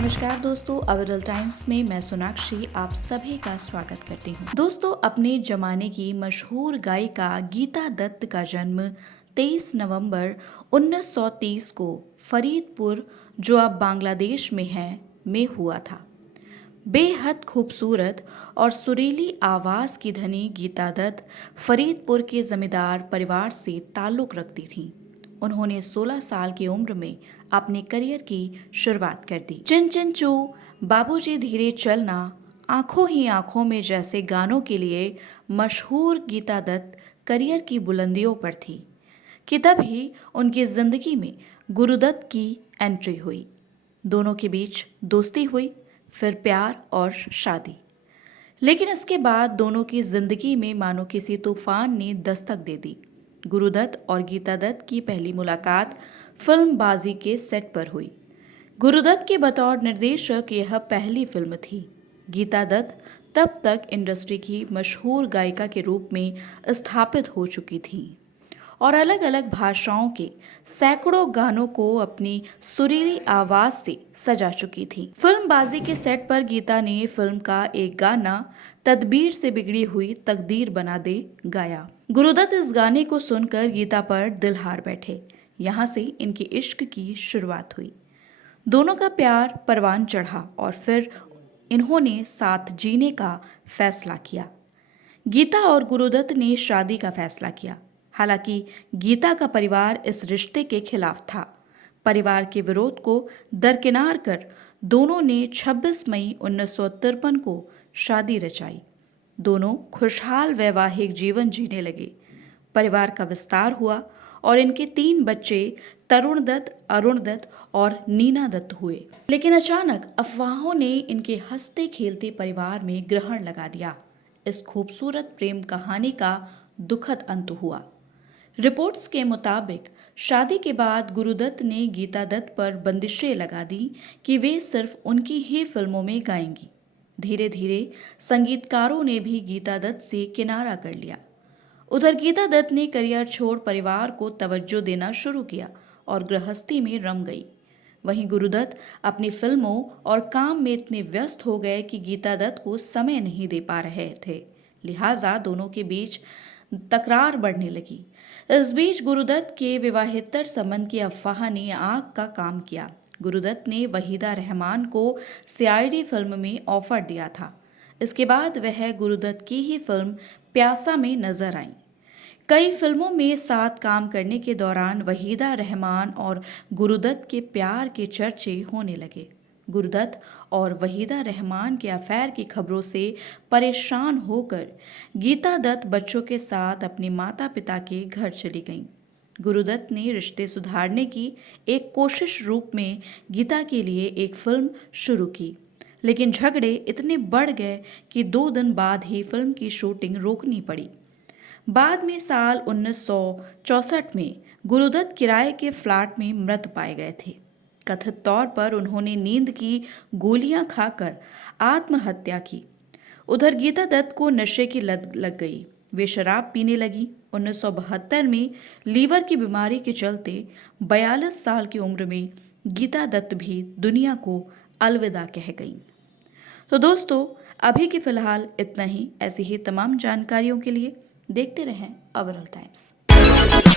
नमस्कार दोस्तों, अवरल टाइम्स में मैं सोनाक्षी आप सभी का स्वागत करती हूँ। दोस्तों, अपने जमाने की मशहूर गायिका गीता दत्त का जन्म 23 नवंबर 1930 को फरीदपुर, जो अब बांग्लादेश में है, में हुआ था। बेहद खूबसूरत और सुरीली आवाज की धनी गीता दत्त फरीदपुर के जमींदार परिवार से ताल्लुक रखती थीं। उन्होंने 16 साल की उम्र में अपने करियर की शुरुआत कर दी। चिन चिन चू, बाबूजी धीरे चलना, आंखों ही आंखों में जैसे गानों के लिए मशहूर गीता दत्त करियर की बुलंदियों पर थी कि तभी उनकी जिंदगी में गुरुदत्त की एंट्री हुई। दोनों के बीच दोस्ती हुई, फिर प्यार और शादी। लेकिन इसके बाद दोनों की जिंदगी में मानो किसी तूफान ने दस्तक दे दी। गुरुदत्त और गीता दत्त की पहली मुलाकात फिल्म बाजी के सेट पर हुई। गुरुदत्त के बतौर निर्देशक यह पहली फिल्म थी। गीता दत्त तब तक इंडस्ट्री की मशहूर गायिका के रूप में स्थापित हो चुकी थी और अलग अलग भाषाओं के सैकड़ों गानों को अपनी सुरीली आवाज से सजा चुकी थी। फिल्म बाजी के सेट पर गीता ने फिल्म का एक गाना तदबीर से बिगड़ी हुई तकदीर बना दे गाया। गुरुदत्त इस गाने को सुनकर गीता पर दिल हार बैठे। यहाँ से इनके इश्क की शुरुआत हुई। दोनों का प्यार परवान चढ़ा और फिर इन्होंने साथ जीने का फैसला किया। गीता और गुरुदत्त ने शादी का फैसला किया। हालांकि गीता का परिवार इस रिश्ते के खिलाफ था। परिवार के विरोध को दरकिनार कर दोनों ने 26 मई 1953 को शादी रचाई। दोनों खुशहाल वैवाहिक जीवन जीने लगे। परिवार का विस्तार हुआ और इनके 3 बच्चे तरुण दत्त, अरुण दत्त और नीना दत्त हुए। लेकिन अचानक अफवाहों ने इनके हंसते खेलते परिवार में ग्रहण लगा दिया। इस खूबसूरत प्रेम कहानी का दुखद अंत हुआ। रिपोर्ट्स के मुताबिक शादी के बाद गुरुदत्त ने गीता दत्त पर बंदिशें लगा दी कि वे सिर्फ उनकी ही फिल्मों में गाएंगी। धीरे धीरे संगीतकारों ने भी गीता दत्त से किनारा कर लिया। उधर गीता दत्त ने करियर छोड़ परिवार को तवज्जो देना शुरू किया और गृहस्थी में रम गई। वहीं गुरुदत्त अपनी फिल्मों और काम में इतने व्यस्त हो गए कि गीता दत्त को समय नहीं दे पा रहे थे। लिहाजा दोनों के बीच तकरार बढ़ने लगी। इस बीच गुरुदत्त के विवाहेतर संबंध की अफवाह ने आग का काम किया। गुरुदत्त ने वहीदा रहमान को सीआईडी फिल्म में ऑफर दिया था। इसके बाद वह गुरुदत्त की ही फिल्म प्यासा में नजर आईं। कई फिल्मों में साथ काम करने के दौरान वहीदा रहमान और गुरुदत्त के प्यार के चर्चे होने लगे। गुरुदत्त और वहीदा रहमान के अफेयर की खबरों से परेशान होकर गीता दत्त बच्चों के साथ अपने माता पिता के घर चली गईं। गुरुदत्त ने रिश्ते सुधारने की एक कोशिश रूप में गीता के लिए एक फिल्म शुरू की, लेकिन झगड़े इतने बढ़ गए कि 2 दिन बाद ही फिल्म की शूटिंग रोकनी पड़ी। बाद में साल 1964 में गुरुदत्त किराए के फ्लैट में मृत पाए गए थे। कथित तौर पर उन्होंने नींद की गोलियां खाकर आत्महत्या की। उधर गीता दत्त को नशे की लत लग गई। वे शराब पीने लगी। 1972 में लीवर की बीमारी के चलते 42 साल की उम्र में गीता दत्त भी दुनिया को अलविदा कह गईं। तो दोस्तों, अभी के फिलहाल इतना ही। ऐसी ही तमाम जानकारियों के लिए देखते रहें अवरल टाइम्स।